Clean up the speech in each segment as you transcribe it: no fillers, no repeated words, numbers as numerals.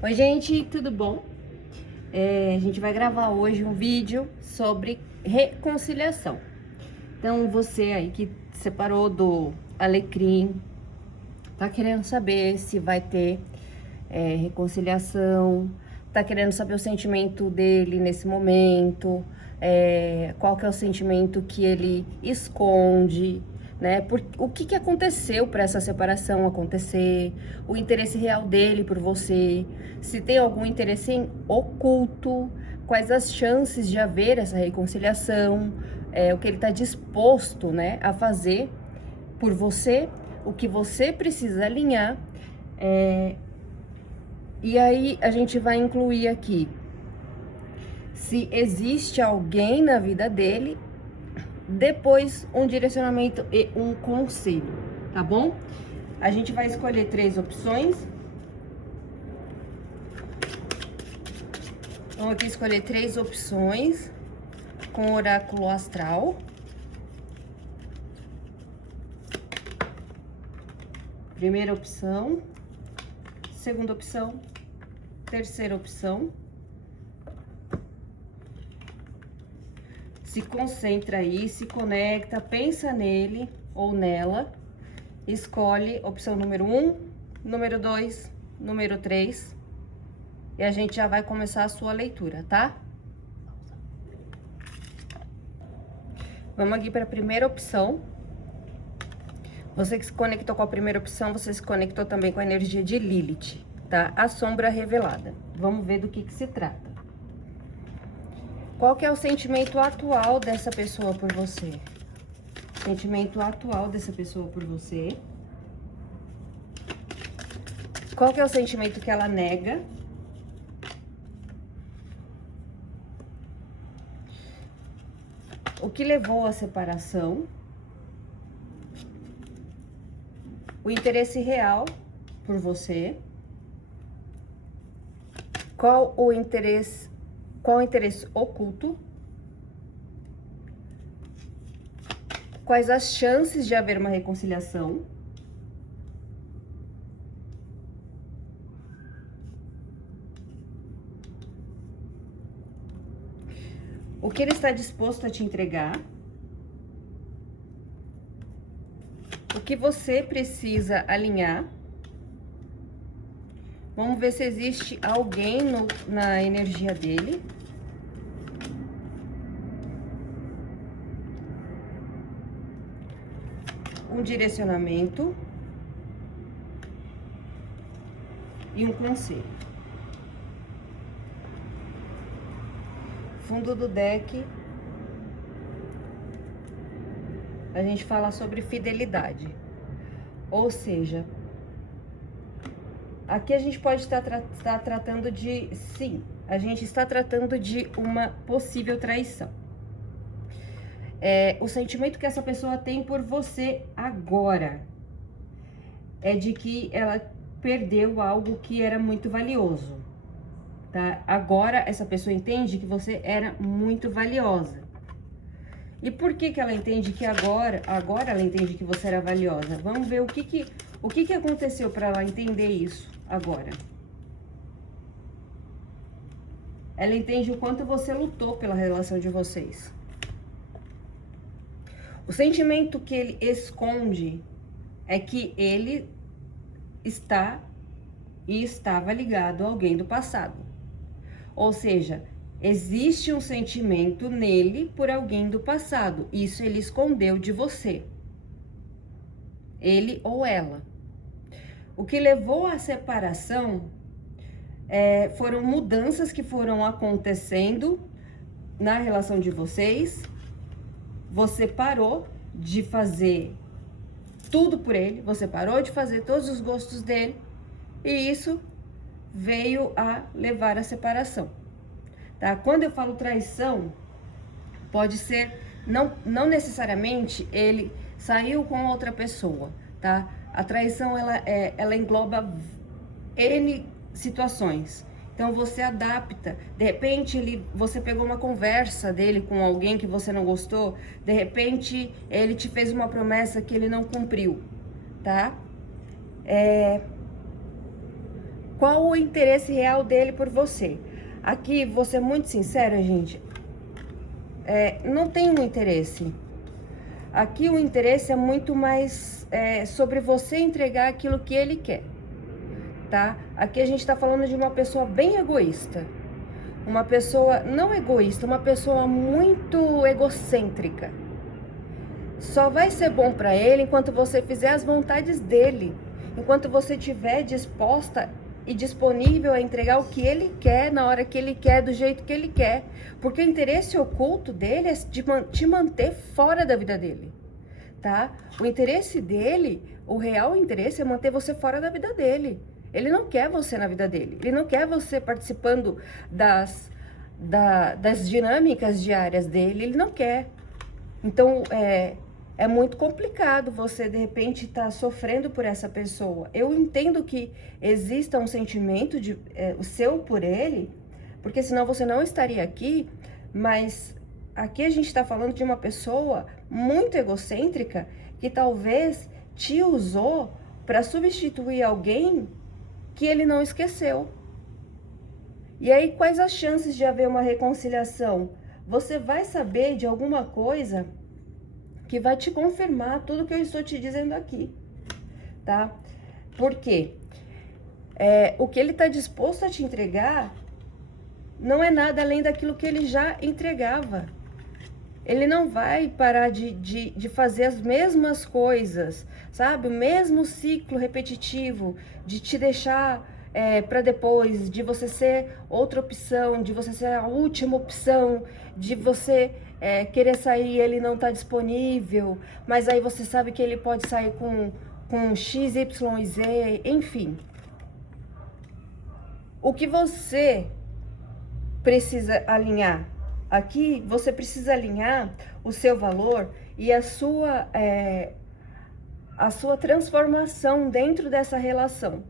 Oi, gente, tudo bom? A gente vai gravar hoje um vídeo sobre reconciliação. Então, você aí que separou do alecrim, tá querendo saber se vai ter reconciliação, tá querendo saber o sentimento dele nesse momento, qual que é o sentimento que ele esconde, né? O que aconteceu para essa separação acontecer, o interesse real dele por você, se tem algum interesse em oculto, quais as chances de haver essa reconciliação, o que ele está disposto, né, a fazer por você, o que você precisa alinhar. E aí a gente vai incluir aqui se existe alguém na vida dele, depois um direcionamento e um conselho, tá bom? A gente vai escolher 3 opções. Vamos aqui escolher 3 opções com oráculo astral. Primeira opção, segunda opção, terceira opção. Se concentra aí, se conecta, pensa nele ou nela. Escolhe opção número 1, número 2, número 3. E a gente já vai começar a sua leitura, tá? Vamos aqui para a primeira opção. Você que se conectou com a primeira opção, você se conectou também com a energia de Lilith, tá? A sombra revelada. Vamos ver do que se trata. Qual que é o sentimento atual dessa pessoa por você? Sentimento atual dessa pessoa por você. Qual que é o sentimento que ela nega? O que levou à separação? O interesse real por você? Qual o interesse oculto? Quais as chances de haver uma reconciliação? O que ele está disposto a te entregar? O que você precisa alinhar? Vamos ver se existe alguém na energia dele. Um direcionamento e um conselho. Fundo do deck, a gente fala sobre fidelidade. Ou seja, aqui a gente pode estar tratando de, sim, a gente está tratando de uma possível traição. O sentimento que essa pessoa tem por você agora é de que ela perdeu algo que era muito valioso, tá? Agora essa pessoa entende que você era muito valiosa. E por que ela entende que agora ela entende que você era valiosa? Vamos ver o que aconteceu para ela entender isso agora. Ela entende o quanto você lutou pela relação de vocês. O sentimento que ele esconde é que ele está e estava ligado a alguém do passado. Ou seja, existe um sentimento nele por alguém do passado. Isso ele escondeu de você. Ele ou ela. O que levou à separação foram mudanças que foram acontecendo na relação de vocês. Você parou de fazer tudo por ele, você parou de fazer todos os gostos dele, e isso veio a levar à separação, tá? Quando eu falo traição, pode ser, não necessariamente ele saiu com outra pessoa, tá? A traição, ela engloba N situações. Então você adapta, de repente você pegou uma conversa dele com alguém que você não gostou, de repente ele te fez uma promessa que ele não cumpriu, tá? Qual o interesse real dele por você? Aqui, vou ser muito sincera, gente, não tem um interesse. Aqui o interesse é muito mais sobre você entregar aquilo que ele quer, tá? Aqui a gente tá falando de uma pessoa bem egoísta. Uma pessoa não egoísta, uma pessoa muito egocêntrica. Só vai ser bom para ele enquanto você fizer as vontades dele. Enquanto você estiver disposta e disponível a entregar o que ele quer, na hora que ele quer, do jeito que ele quer. Porque o interesse oculto dele é de te manter fora da vida dele, tá? O interesse dele, o real interesse é manter você fora da vida dele. Ele não quer você na vida dele. Ele não quer você participando das dinâmicas diárias dele. Ele não quer. Então, é muito complicado você, de repente, estar sofrendo por essa pessoa. Eu entendo que exista um sentimento o seu por ele, porque senão você não estaria aqui, mas aqui a gente está falando de uma pessoa muito egocêntrica que talvez te usou para substituir alguém que ele não esqueceu. E aí, quais as chances de haver uma reconciliação? Você vai saber de alguma coisa que vai te confirmar tudo que eu estou te dizendo aqui, tá? Por quê? O que ele está disposto a te entregar não é nada além daquilo que ele já entregava. Ele não vai parar de fazer as mesmas coisas, sabe? O mesmo ciclo repetitivo de te deixar para depois, de você ser outra opção, de você ser a última opção, de você querer sair e ele não tá disponível, mas aí você sabe que ele pode sair com X, Y e Z, enfim. O que você precisa alinhar? Aqui você precisa alinhar o seu valor e a sua transformação dentro dessa relação.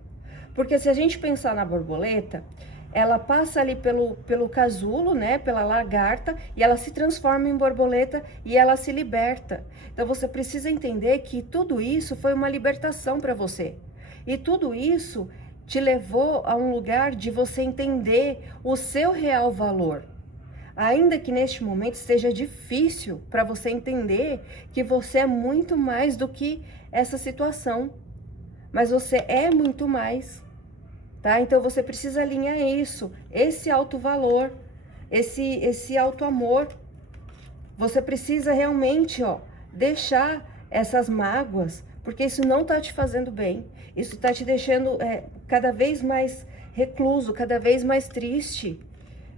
Porque se a gente pensar na borboleta, ela passa ali pelo casulo, né, pela lagarta, e ela se transforma em borboleta e ela se liberta. Então você precisa entender que tudo isso foi uma libertação para você. E tudo isso te levou a um lugar de você entender o seu real valor. Ainda que neste momento esteja difícil para você entender que você é muito mais do que essa situação. Mas você é muito mais. Tá? Então você precisa alinhar isso, esse alto valor, esse alto amor. Você precisa realmente, deixar essas mágoas, porque isso não tá te fazendo bem. Isso tá te deixando cada vez mais recluso, cada vez mais triste,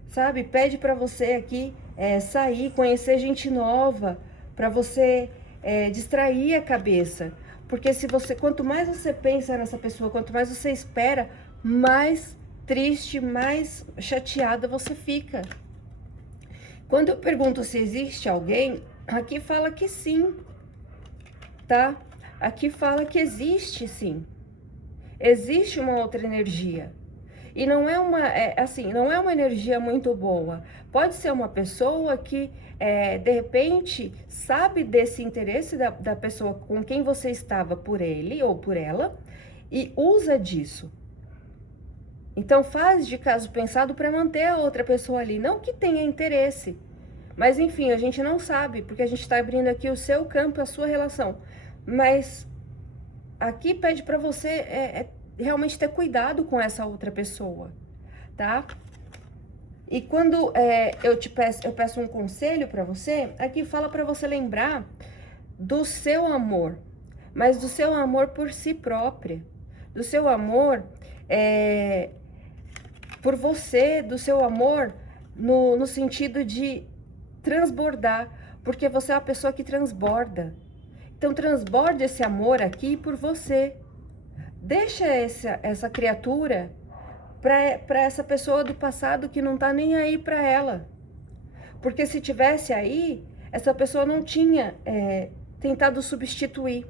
sabe? Pede para você aqui sair, conhecer gente nova, para você distrair a cabeça. Porque quanto mais você pensa nessa pessoa, quanto mais você espera, mais triste, mais chateada você fica. Quando eu pergunto se existe alguém, aqui fala que sim, tá? Aqui fala que existe sim. Existe uma outra energia. E não é não é uma energia muito boa. Pode ser uma pessoa que, de repente, sabe desse interesse da pessoa com quem você estava por ele ou por ela e usa disso. Então faz de caso pensado para manter a outra pessoa ali, não que tenha interesse, mas enfim, a gente não sabe, porque a gente está abrindo aqui o seu campo, a sua relação, mas aqui pede para você realmente ter cuidado com essa outra pessoa, tá? E quando eu peço um conselho para você, aqui fala para você lembrar do seu amor, mas do seu amor por si própria, do seu amor por você, do seu amor no sentido de transbordar, porque você é uma pessoa que transborda. Então transborde esse amor aqui por você. Deixa essa criatura para essa pessoa do passado que não tá nem aí para ela. Porque se tivesse aí, essa pessoa não tinha tentado substituir.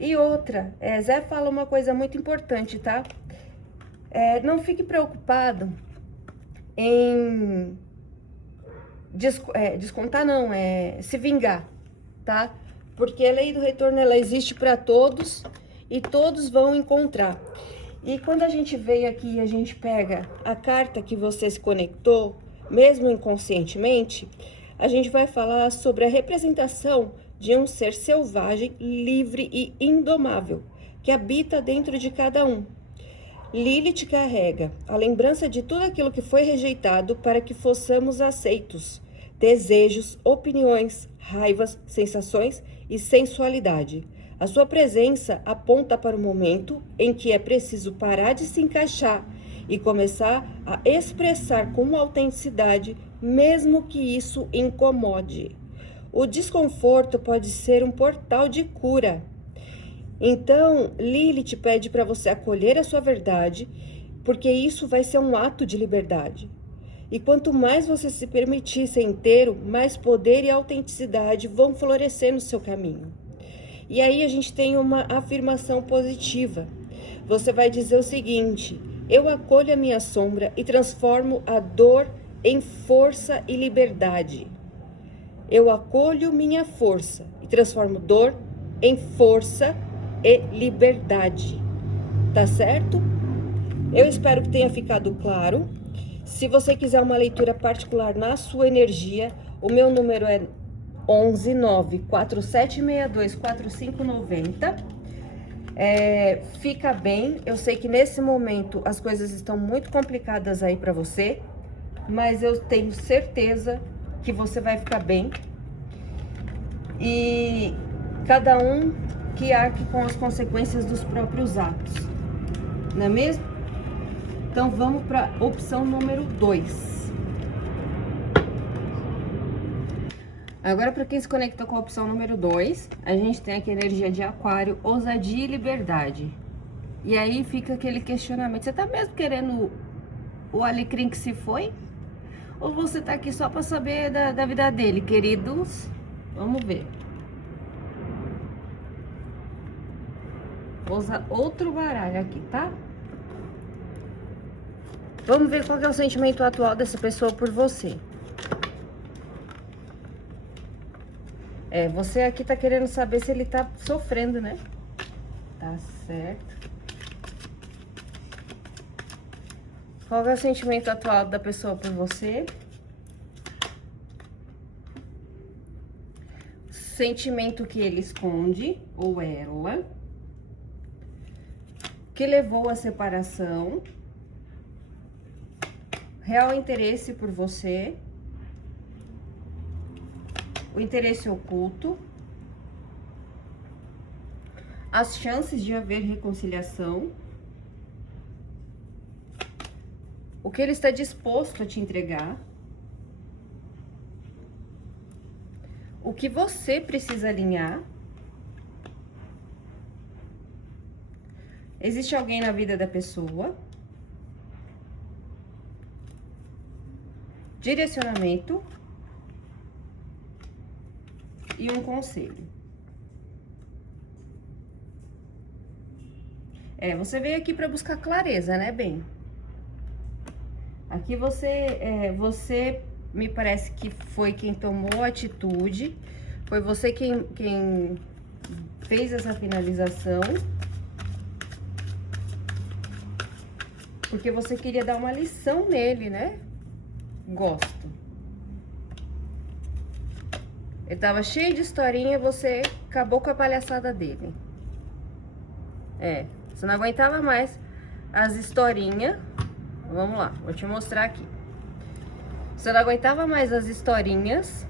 E outra, Zé fala uma coisa muito importante, tá? Não fique preocupado em descontar, não, se vingar, tá? Porque a lei do retorno, ela existe para todos e todos vão encontrar. E quando a gente veio aqui e a gente pega a carta que você se conectou, mesmo inconscientemente, a gente vai falar sobre a representação de um ser selvagem, livre e indomável, que habita dentro de cada um. Lilith carrega a lembrança de tudo aquilo que foi rejeitado para que fossemos aceitos. Desejos, opiniões, raivas, sensações e sensualidade. A sua presença aponta para o momento em que é preciso parar de se encaixar e começar a expressar com autenticidade, mesmo que isso incomode. O desconforto pode ser um portal de cura. Então, Lilith pede para você acolher a sua verdade, porque isso vai ser um ato de liberdade. E quanto mais você se permitir ser inteiro, mais poder e autenticidade vão florescer no seu caminho. E aí a gente tem uma afirmação positiva. Você vai dizer o seguinte: eu acolho a minha sombra e transformo a dor em força e liberdade. Eu acolho minha força e transformo dor em força e liberdade. Tá certo? Eu espero que tenha ficado claro. Se você quiser uma leitura particular na sua energia, o meu número é 11 94762 4590. Fica bem. Eu sei que nesse momento as coisas estão muito complicadas aí para você, mas eu tenho certeza que você vai ficar bem. E cada um que arque com as consequências dos próprios atos, não é mesmo? Então vamos para opção número 2. Agora, para quem se conectou com a opção número 2, a gente tem aqui a energia de Aquário, ousadia e liberdade. E aí fica aquele questionamento: você tá mesmo querendo o alecrim que se foi? Ou você tá aqui só para saber da vida dele, queridos? Vamos ver. Vou usar outro baralho aqui, tá? Vamos ver qual que é o sentimento atual dessa pessoa por você. Você aqui tá querendo saber se ele tá sofrendo, né? Tá certo. Qual que é o sentimento atual da pessoa por você? Sentimento que ele esconde, ou ela. Que levou à separação. Real interesse por você. O interesse oculto. As chances de haver reconciliação. O que ele está disposto a te entregar. O que você precisa alinhar. Existe alguém na vida da pessoa. Direcionamento. E um conselho. Você veio aqui para buscar clareza, né, bem? Aqui você me parece que foi quem tomou a atitude, foi você quem fez essa finalização, porque você queria dar uma lição nele, né? Gosto. Ele tava cheio de historinha, você acabou com a palhaçada dele. Você não aguentava mais as historinhas. Vamos lá, vou te mostrar aqui. Você não aguentava mais as historinhas.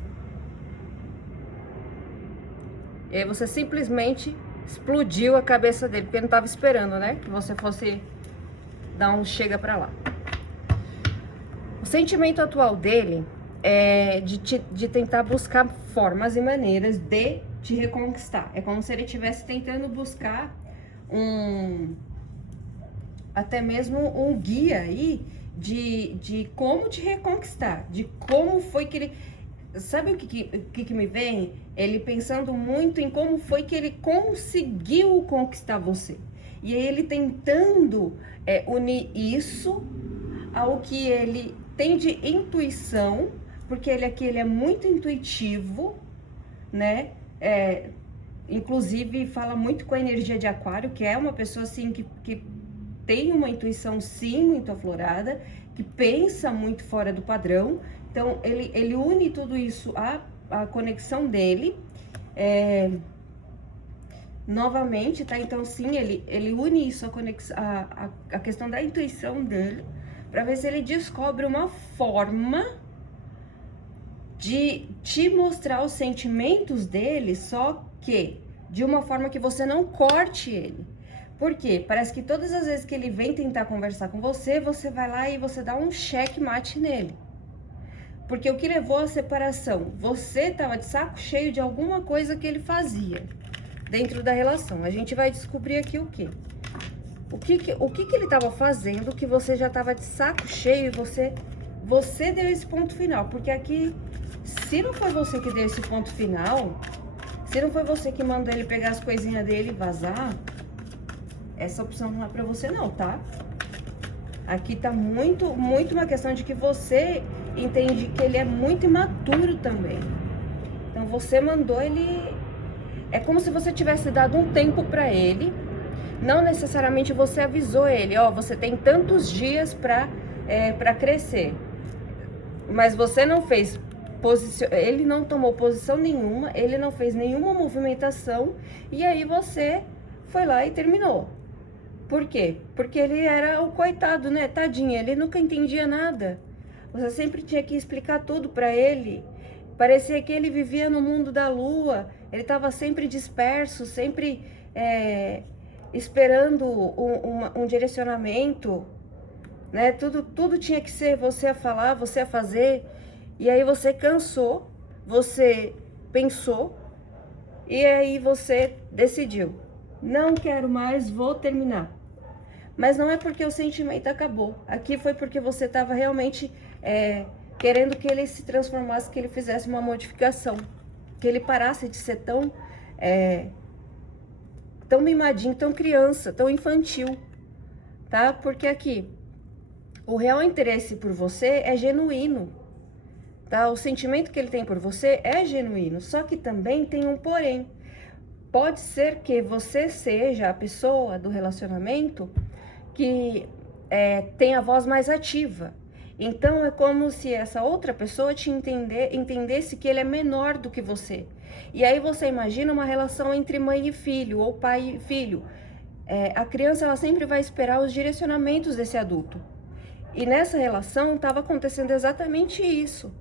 E aí você simplesmente explodiu a cabeça dele, porque ele não tava esperando, né? Que você fosse dar um chega pra lá. O sentimento atual dele é de tentar buscar formas e maneiras de te reconquistar. É como se ele estivesse tentando buscar até mesmo um guia aí de como te reconquistar, de como foi que ele... Sabe o que me vem? Ele pensando muito em como foi que ele conseguiu conquistar você. E aí ele tentando unir isso ao que ele tem de intuição, porque ele aqui ele é muito intuitivo, né? Inclusive fala muito com a energia de Aquário, que é uma pessoa assim que tem uma intuição sim muito aflorada, que pensa muito fora do padrão. Então, ele une tudo isso à conexão dele. Novamente, tá? Então, sim, ele une isso à questão da intuição dele, para ver se ele descobre uma forma de te mostrar os sentimentos dele, só que de uma forma que você não corte ele. Por quê? Parece que todas as vezes que ele vem tentar conversar com você, você vai lá e você dá um checkmate nele. Porque o que levou à separação? Você estava de saco cheio de alguma coisa que ele fazia dentro da relação. A gente vai descobrir aqui o quê? O que ele estava fazendo que você já estava de saco cheio e você deu esse ponto final. Porque aqui, se não foi você que deu esse ponto final, se não foi você que mandou ele pegar as coisinhas dele e vazar, essa opção não é pra você não, tá? Aqui tá muito uma questão de que você entende que ele é muito imaturo também. Então você mandou ele... É como se você tivesse dado um tempo pra ele. Não necessariamente você avisou ele, ó, você tem tantos dias pra crescer. Mas você não fez ele não tomou posição nenhuma, ele não fez nenhuma movimentação, e aí você foi lá e terminou. Por quê? Porque ele era o coitado, né? Tadinho, ele nunca entendia nada. Você sempre tinha que explicar tudo pra ele. Parecia que ele vivia no mundo da lua, ele estava sempre disperso, sempre esperando um direcionamento, né? Tudo tinha que ser você a falar, você a fazer. E aí você cansou, você pensou, e aí você decidiu. Não quero mais, vou terminar. Mas não é porque o sentimento acabou. Aqui foi porque você estava realmente querendo que ele se transformasse, que ele fizesse uma modificação. Que ele parasse de ser tão mimadinho, tão criança, tão infantil. Tá? Porque aqui, o real interesse por você é genuíno. Tá? O sentimento que ele tem por você é genuíno, só que também tem um porém. Pode ser que você seja a pessoa do relacionamento que tem a voz mais ativa. Então, é como se essa outra pessoa entendesse que ele é menor do que você. E aí você imagina uma relação entre mãe e filho, ou pai e filho. A criança, ela sempre vai esperar os direcionamentos desse adulto. E nessa relação estava acontecendo exatamente isso.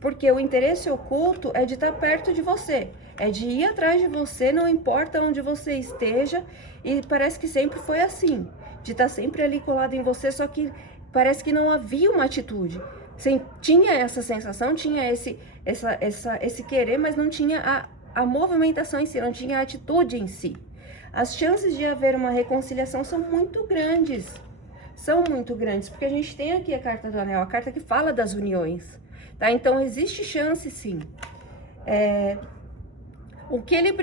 Porque o interesse oculto é de estar perto de você, é de ir atrás de você, não importa onde você esteja, e parece que sempre foi assim, de estar sempre ali colado em você, só que parece que não havia uma atitude. Tinha essa sensação, tinha esse querer, mas não tinha a movimentação em si, não tinha a atitude em si. As chances de haver uma reconciliação são muito grandes, porque a gente tem aqui a carta do anel, a carta que fala das uniões. Tá? Então, existe chance, sim. O que ele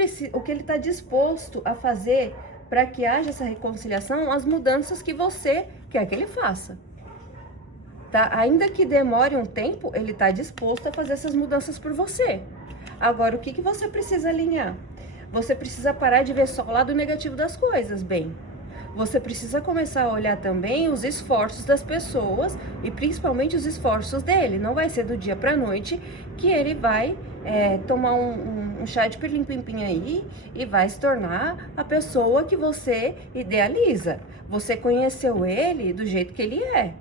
está disposto a fazer para que haja essa reconciliação, as mudanças que você quer que ele faça. Tá? Ainda que demore um tempo, ele está disposto a fazer essas mudanças por você. Agora, o que você precisa alinhar? Você precisa parar de ver só o lado negativo das coisas, bem. Você precisa começar a olhar também os esforços das pessoas e principalmente os esforços dele. Não vai ser do dia para a noite que ele vai tomar um chá de pirlim-pim-pim aí e vai se tornar a pessoa que você idealiza. Você conheceu ele do jeito que ele é.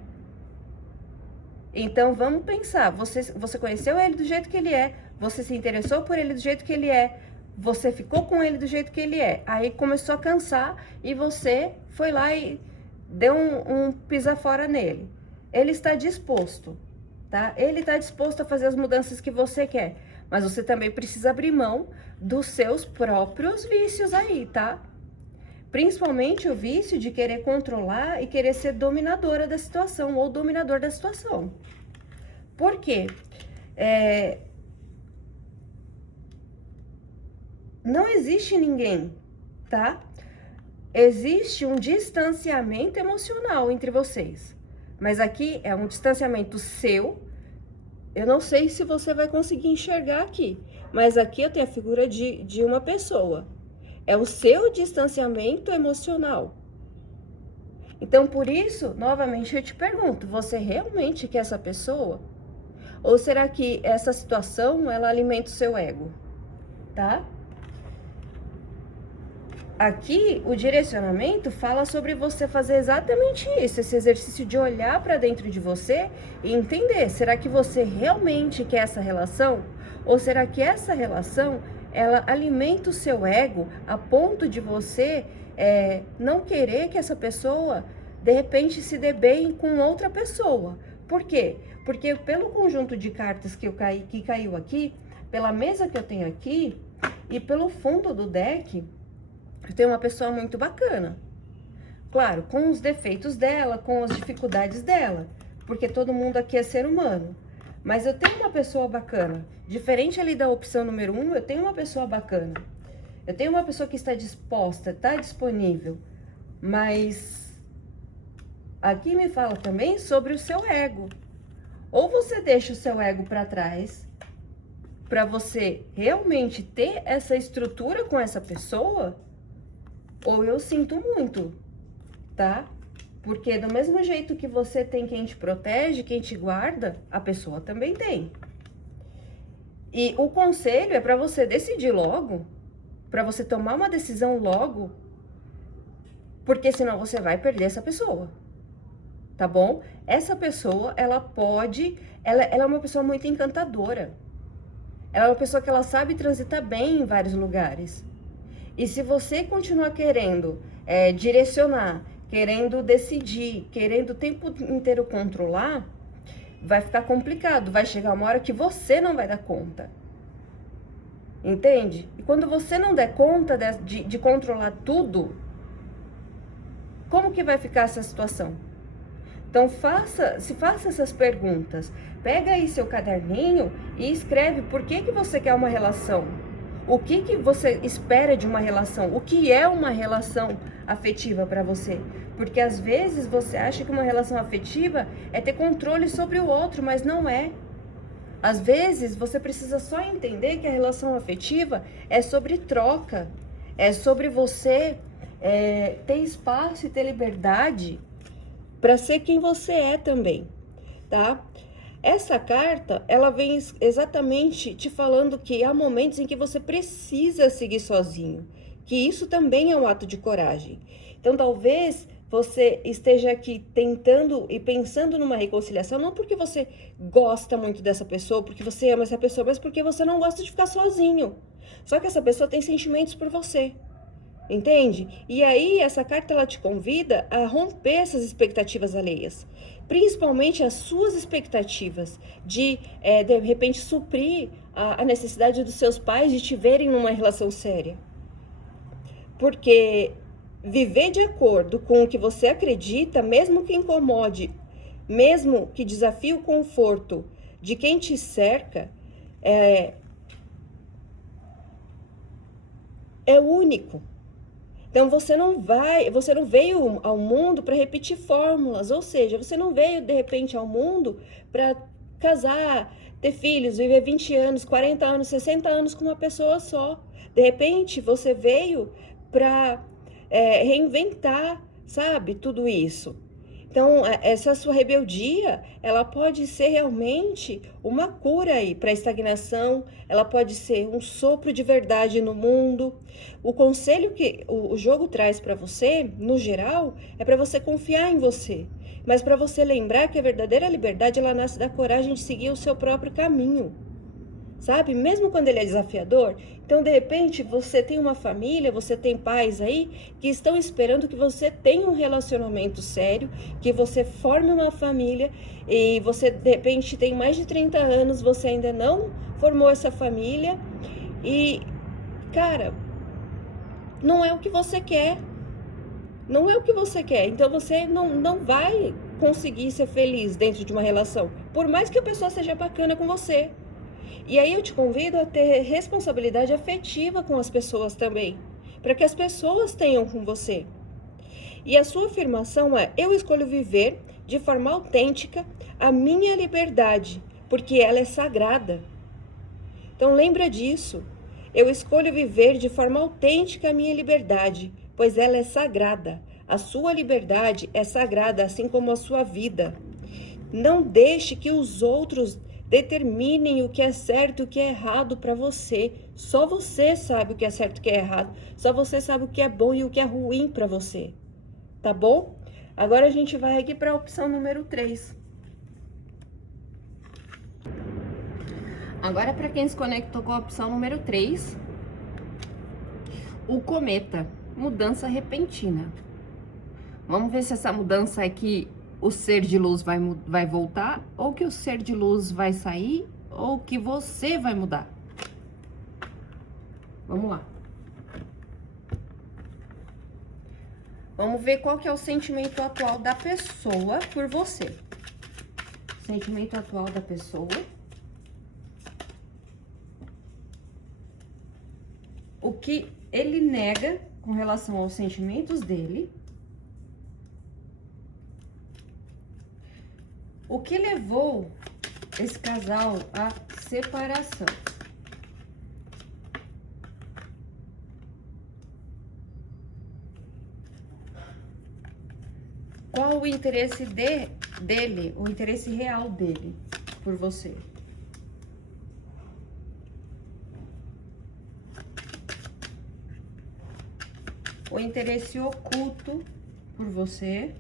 Então vamos pensar, você conheceu ele do jeito que ele é, você se interessou por ele do jeito que ele é, você ficou com ele do jeito que ele é, aí começou a cansar e você foi lá e deu um pisa fora nele. Ele está disposto, tá? Ele está disposto a fazer as mudanças que você quer, mas você também precisa abrir mão dos seus próprios vícios aí, tá? Principalmente o vício de querer controlar e querer ser dominadora da situação ou dominador da situação. Por quê? Não existe ninguém, tá? Existe um distanciamento emocional entre vocês. Mas aqui é um distanciamento seu. Eu não sei se você vai conseguir enxergar aqui. Mas aqui eu tenho a figura de uma pessoa. É o seu distanciamento emocional. Então, por isso, novamente eu te pergunto, você realmente quer essa pessoa? Ou será que essa situação, ela alimenta o seu ego, tá? Aqui, o direcionamento fala sobre você fazer exatamente isso, esse exercício de olhar para dentro de você e entender, será que você realmente quer essa relação? Ou será que essa relação, ela alimenta o seu ego a ponto de você não querer que essa pessoa, de repente, se dê bem com outra pessoa? Por quê? Porque pelo conjunto de cartas que caiu aqui, pela mesa que eu tenho aqui e pelo fundo do deck, eu tenho uma pessoa muito bacana. Claro, com os defeitos dela, com as dificuldades dela, porque todo mundo aqui é ser humano. Mas eu tenho uma pessoa bacana. Diferente ali da opção número 1, eu tenho uma pessoa bacana. Eu tenho uma pessoa que está disposta, está disponível. Mas aqui me fala também sobre o seu ego. Ou você deixa o seu ego para trás, para você realmente ter essa estrutura com essa pessoa, ou eu sinto muito, tá? Porque do mesmo jeito que você tem quem te protege, quem te guarda, a pessoa também tem. E o conselho é para você decidir logo, para você tomar uma decisão logo, porque senão você vai perder essa pessoa, tá bom? Essa pessoa, ela é uma pessoa muito encantadora. Ela é uma pessoa que ela sabe transitar bem em vários lugares. E se você continuar querendo direcionar, querendo decidir, querendo o tempo inteiro controlar, vai ficar complicado. Vai chegar uma hora que você não vai dar conta. Entende? E quando você não der conta de controlar tudo, como que vai ficar essa situação? Então, faça essas perguntas. Pega aí seu caderninho e escreve por que você quer uma relação. O que você espera de uma relação? O que é uma relação afetiva para você? Porque às vezes você acha que uma relação afetiva é ter controle sobre o outro, mas não é. Às vezes você precisa só entender que a relação afetiva é sobre troca, é sobre você ter espaço e ter liberdade para ser quem você é também, tá? Essa carta, ela vem exatamente te falando que há momentos em que você precisa seguir sozinho, que isso também é um ato de coragem. Então, talvez você esteja aqui tentando e pensando numa reconciliação, não porque você gosta muito dessa pessoa, porque você ama essa pessoa, mas porque você não gosta de ficar sozinho. Só que essa pessoa tem sentimentos por você. Entende? E aí, essa carta, ela te convida a romper essas expectativas alheias. Principalmente as suas expectativas de repente, suprir a necessidade dos seus pais de te verem numa relação séria. Porque viver de acordo com o que você acredita, mesmo que incomode, mesmo que desafie o conforto de quem te cerca, é único. Então, você não veio ao mundo para repetir fórmulas, ou seja, você não veio, de repente, ao mundo para casar, ter filhos, viver 20 anos, 40 anos, 60 anos com uma pessoa só. De repente, você veio para reinventar, sabe, tudo isso. Então, essa sua rebeldia, ela pode ser realmente uma cura aí para a estagnação, ela pode ser um sopro de verdade no mundo. O conselho que o jogo traz para você, no geral, é para você confiar em você, mas para você lembrar que a verdadeira liberdade, ela nasce da coragem de seguir o seu próprio caminho. Sabe? Mesmo quando ele é desafiador. Então, de repente, você tem uma família, você tem pais aí que estão esperando que você tenha um relacionamento sério, que você forme uma família e você, de repente, tem mais de 30 anos, você ainda não formou essa família e, cara, não é o que você quer. Não é o que você quer. Então, você não vai conseguir ser feliz dentro de uma relação, por mais que a pessoa seja bacana com você. E aí eu te convido a ter responsabilidade afetiva com as pessoas também, para que as pessoas tenham com você. E a sua afirmação é: eu escolho viver de forma autêntica a minha liberdade, porque ela é sagrada. Então lembra disso. Eu escolho viver de forma autêntica a minha liberdade, pois ela é sagrada. A sua liberdade é sagrada, assim como a sua vida. Não deixe que os outros determinem o que é certo e o que é errado para você. Só você sabe o que é certo e o que é errado. Só você sabe o que é bom e o que é ruim para você. Tá bom? Agora a gente vai aqui para a opção número 3. Agora, para quem se conectou com a opção número 3, o cometa, mudança repentina. Vamos ver se essa mudança é que o ser de luz vai voltar, ou que o ser de luz vai sair, ou que você vai mudar. Vamos lá. Vamos ver qual que é o sentimento atual da pessoa por você. Sentimento atual da pessoa. O que ele nega com relação aos sentimentos dele. O que levou esse casal à separação? Qual o interesse dele, o interesse real dele por você? O interesse oculto por você.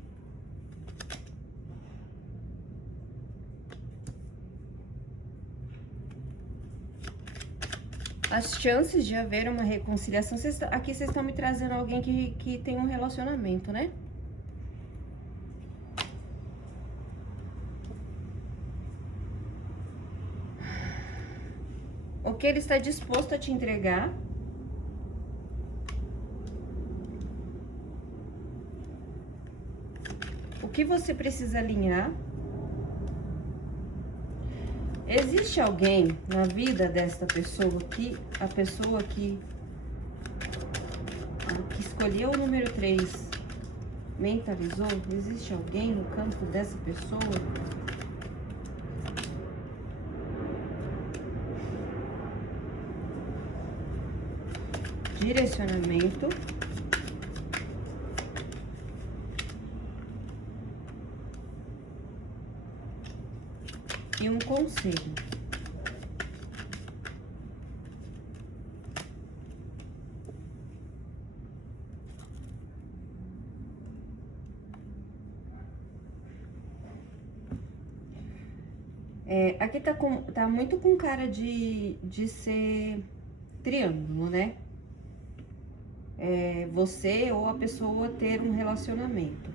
As chances de haver uma reconciliação. Aqui vocês estão me trazendo alguém que tem um relacionamento, né? O que ele está disposto a te entregar. O que você precisa alinhar. Existe alguém na vida desta pessoa que a pessoa que escolheu o número 3 mentalizou? Existe alguém no campo dessa pessoa? Direcionamento. E um conselho. Aqui tá muito com cara de ser triângulo, né? Você ou a pessoa ter um relacionamento.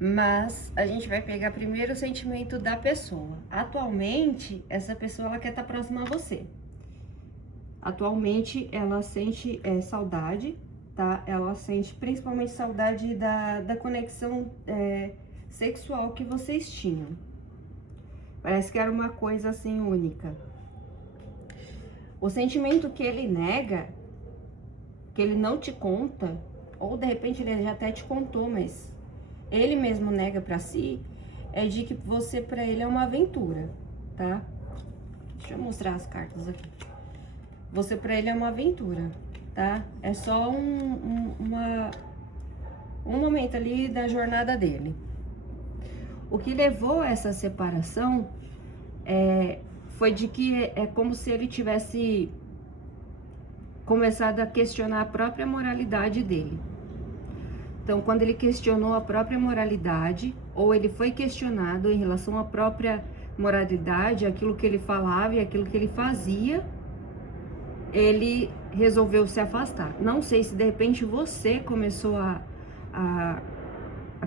Mas a gente vai pegar primeiro o sentimento da pessoa. Atualmente, essa pessoa ela quer estar próxima a você. Atualmente, ela sente saudade, tá? Ela sente principalmente saudade da conexão sexual que vocês tinham. Parece que era uma coisa assim única. O sentimento que ele nega, que ele não te conta, ou de repente ele já até te contou, mas ele mesmo nega pra si, é de que você pra ele é uma aventura, tá? Deixa eu mostrar as cartas aqui. Você pra ele é uma aventura, tá? É só um momento ali da jornada dele. O que levou a essa separação foi de que é como se ele tivesse começado a questionar a própria moralidade dele. Então, quando ele questionou a própria moralidade, ou ele foi questionado em relação à própria moralidade, aquilo que ele falava e aquilo que ele fazia, ele resolveu se afastar. Não sei se de repente você começou a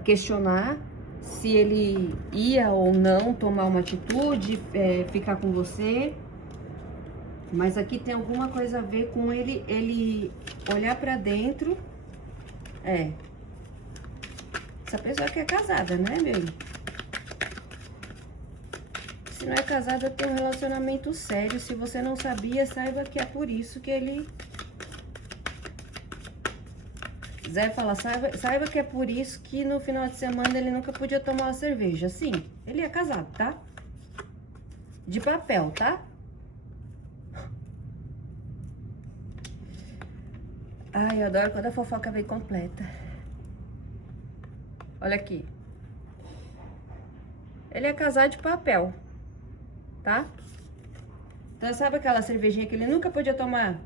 questionar se ele ia ou não tomar uma atitude, ficar com você. Mas aqui tem alguma coisa a ver com ele olhar pra dentro. Essa pessoa que é casada, né, bem? Se não é casada, tem um relacionamento sério. Se você não sabia, saiba que é por isso que ele... Zé fala, saiba que é por isso que no final de semana ele nunca podia tomar uma cerveja. Sim, ele é casado, tá? De papel, tá? Ai, eu adoro quando a fofoca vem completa. Olha aqui. Ele é casado de papel, tá? Então, sabe aquela cervejinha que ele nunca podia tomar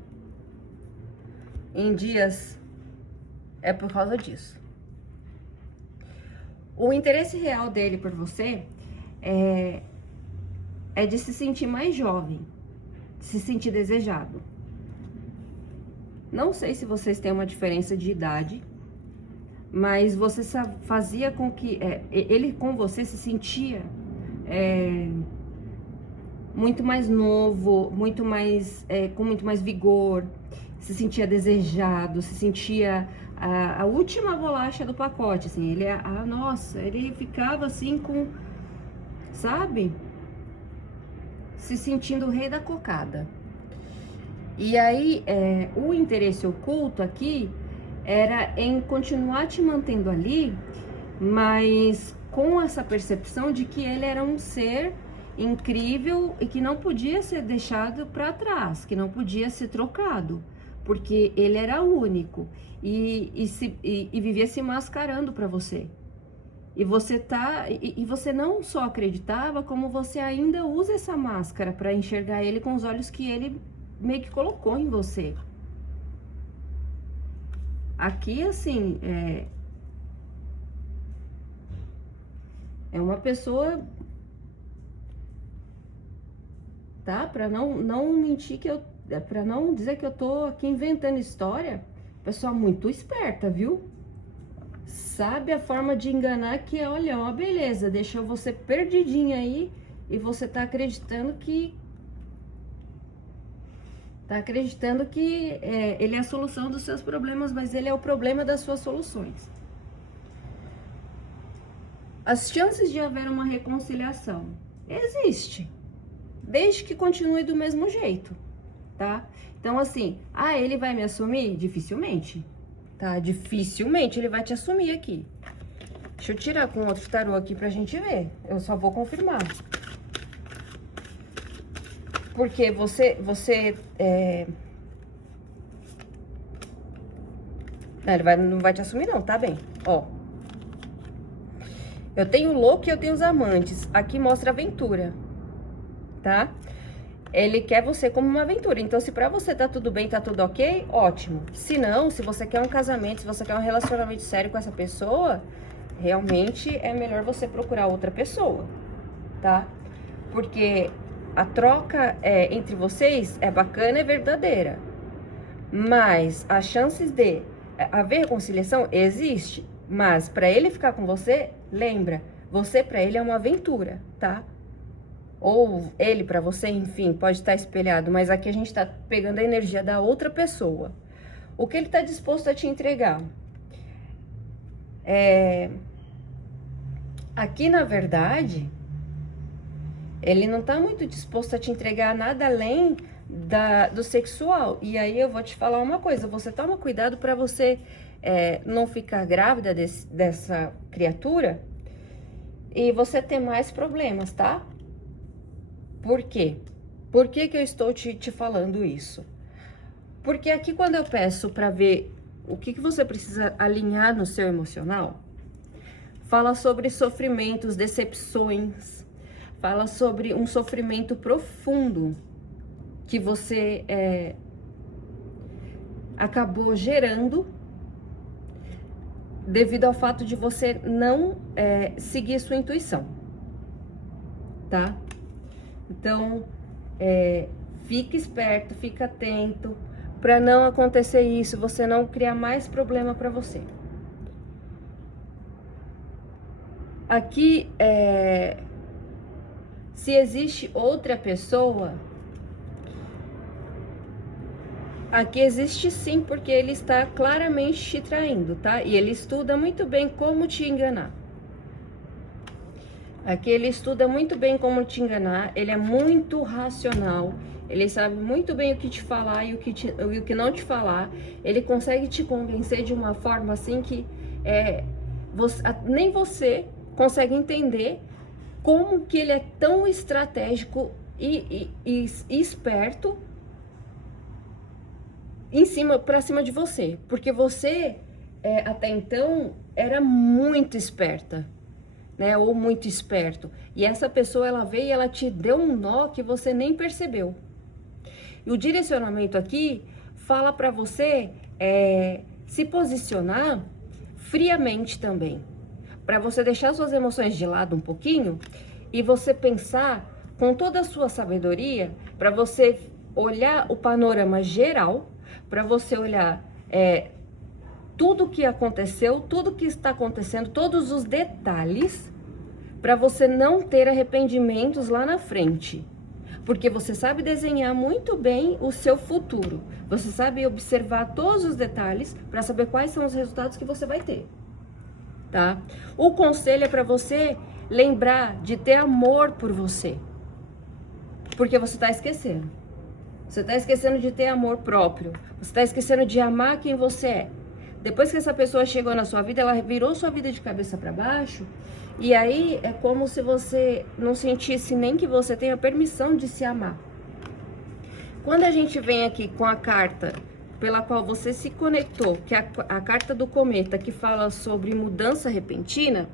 em dias? É por causa disso. O interesse real dele por você é de se sentir mais jovem, de se sentir desejado. Não sei se vocês têm uma diferença de idade, mas você fazia com que ele com você se sentia muito mais novo, muito mais com muito mais vigor, se sentia desejado, se sentia a última bolacha do pacote, assim. Ele nossa, ele ficava assim com, sabe, se sentindo o rei da cocada. E aí o interesse oculto aqui era em continuar te mantendo ali, mas com essa percepção de que ele era um ser incrível e que não podia ser deixado para trás, que não podia ser trocado, porque ele era único e vivia se mascarando para você. E você não só acreditava, como você ainda usa essa máscara para enxergar ele com os olhos que ele meio que colocou em você. Aqui, assim, é uma pessoa, tá? Pra não mentir pra não dizer que eu tô aqui inventando história, pessoa muito esperta, viu? Sabe a forma de enganar que olha, ó, beleza, deixou você perdidinha aí e você tá acreditando que ele é a solução dos seus problemas, mas ele é o problema das suas soluções. As chances de haver uma reconciliação existe, desde que continue do mesmo jeito, tá? Então, assim, ele vai me assumir? Dificilmente, tá? Dificilmente ele vai te assumir aqui. Deixa eu tirar com outro tarô aqui pra gente ver. Eu só vou confirmar. Porque ele não vai te assumir não, tá bem? Ó. Eu tenho o louco e eu tenho os amantes. Aqui mostra aventura, tá? Ele quer você como uma aventura. Então, se pra você tá tudo bem, tá tudo ok, ótimo. Se não, se você quer um casamento, se você quer um relacionamento sério com essa pessoa, realmente é melhor você procurar outra pessoa, tá? Porque a troca entre vocês é bacana, é verdadeira. Mas as chances de haver reconciliação existe. Mas para ele ficar com você, lembra, você para ele é uma aventura, tá? Ou ele para você, enfim, pode estar espelhado. Mas aqui a gente tá pegando a energia da outra pessoa. O que ele tá disposto a te entregar? Aqui, na verdade, ele não tá muito disposto a te entregar nada além do sexual. E aí eu vou te falar uma coisa, você toma cuidado para você não ficar grávida dessa criatura e você ter mais problemas, tá? Por quê? Por que que eu estou te falando isso? Porque aqui quando eu peço para ver o que você precisa alinhar no seu emocional, fala sobre sofrimentos, decepções, fala sobre um sofrimento profundo que você acabou gerando devido ao fato de você não seguir sua intuição, tá? Então, fica esperto, fica atento para não acontecer isso, você não criar mais problema para você. Aqui, se existe outra pessoa, aqui existe sim, porque ele está claramente te traindo, tá? E ele estuda muito bem como te enganar. Aqui ele estuda muito bem como te enganar, ele é muito racional, ele sabe muito bem o que te falar e o que não te falar. Ele consegue te convencer de uma forma assim que nem você consegue entender como que ele é tão estratégico e esperto pra cima de você, porque você até então era muito esperta, né? Ou muito esperto. E essa pessoa, ela veio e ela te deu um nó que você nem percebeu. E o direcionamento aqui fala para você se posicionar friamente também, para você deixar suas emoções de lado um pouquinho e você pensar com toda a sua sabedoria, para você olhar o panorama geral, para você olhar tudo que aconteceu, tudo que está acontecendo, todos os detalhes, para você não ter arrependimentos lá na frente. Porque você sabe desenhar muito bem o seu futuro. Você sabe observar todos os detalhes para saber quais são os resultados que você vai ter, tá? O conselho é para você lembrar de ter amor por você. Porque você está esquecendo. Você está esquecendo de ter amor próprio. Você está esquecendo de amar quem você é. Depois que essa pessoa chegou na sua vida, ela virou sua vida de cabeça para baixo. E aí é como se você não sentisse nem que você tenha permissão de se amar. Quando a gente vem aqui com a carta pela qual você se conectou, que é a carta do cometa, que fala sobre mudança repentina,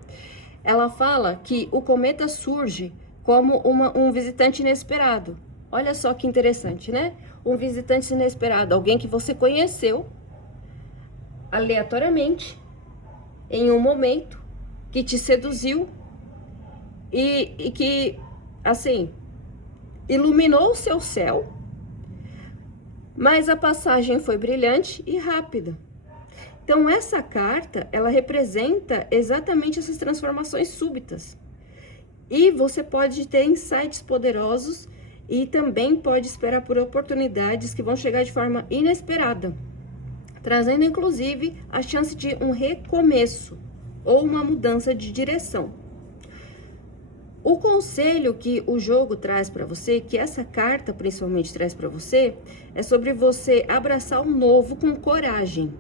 ela fala que o cometa surge como um visitante inesperado. Olha só que interessante, né? Um visitante inesperado, alguém que você conheceu aleatoriamente, em um momento, que te seduziu e que, assim, iluminou o seu céu, mas a passagem foi brilhante e rápida. Então, essa carta, ela representa exatamente essas transformações súbitas. E você pode ter insights poderosos e também pode esperar por oportunidades que vão chegar de forma inesperada, trazendo inclusive a chance de um recomeço ou uma mudança de direção. O conselho que o jogo traz para você, que essa carta principalmente traz para você, é sobre você abraçar o novo com coragem,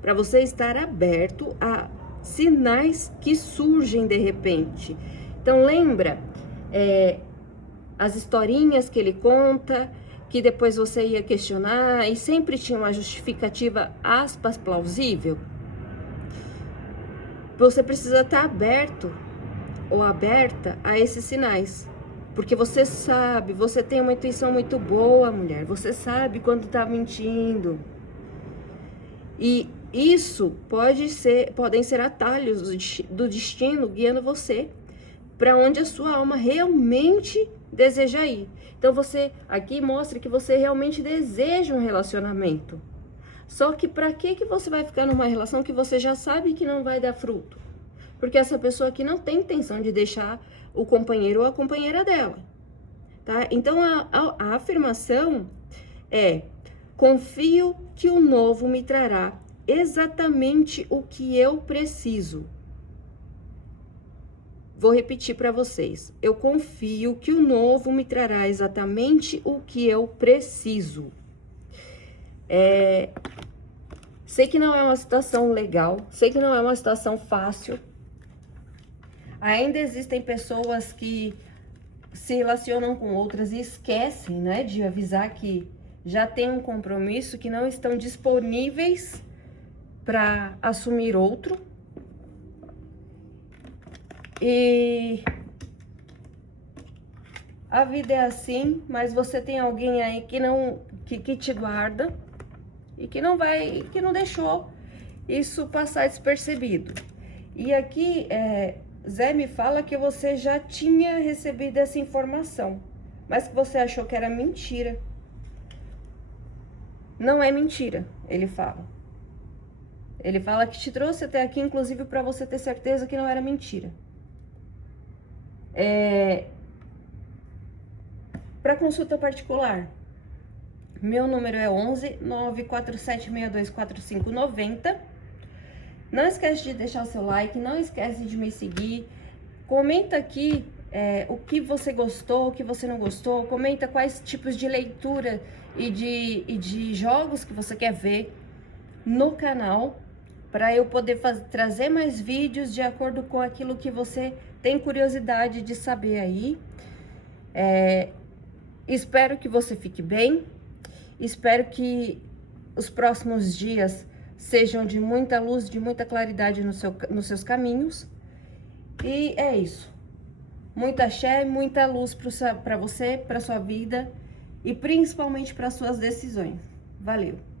para você estar aberto a sinais que surgem de repente. Então lembra as historinhas que ele conta, que depois você ia questionar e sempre tinha uma justificativa, aspas, plausível? Você precisa estar aberto ou aberta a esses sinais, porque você sabe, você tem uma intuição muito boa, mulher, você sabe quando tá mentindo. E isso podem ser atalhos do destino guiando você para onde a sua alma realmente deseja ir. Então você aqui mostra que você realmente deseja um relacionamento. Só que para que você vai ficar numa relação que você já sabe que não vai dar fruto? Porque essa pessoa aqui não tem intenção de deixar o companheiro ou a companheira dela, tá? Então a afirmação é: confio que o novo me trará exatamente o que eu preciso. Vou repetir para vocês. Eu confio que o novo me trará exatamente o que eu preciso. Sei que não é uma situação legal, sei que não é uma situação fácil. Ainda existem pessoas que se relacionam com outras e esquecem, né, de avisar que já tem um compromisso, que não estão disponíveis para assumir outro. E a vida é assim, mas você tem alguém aí que te guarda e que não deixou isso passar despercebido. E aqui Zé me fala que você já tinha recebido essa informação, mas que você achou que era mentira. Não é mentira, ele fala. Ele fala que te trouxe até aqui, inclusive, para você ter certeza que não era mentira. Para consulta particular, meu número é 11 947624590. Não esquece de deixar o seu like, não esquece de me seguir. Comenta aqui o que você gostou, o que você não gostou. Comenta quais tipos de leitura e de jogos que você quer ver no canal, para eu poder trazer mais vídeos de acordo com aquilo que você tem curiosidade de saber aí. Espero que você fique bem, espero que os próximos dias sejam de muita luz, de muita claridade nos seus caminhos. E é isso. Muita axé, muita luz para você, para sua vida e principalmente para suas decisões. Valeu!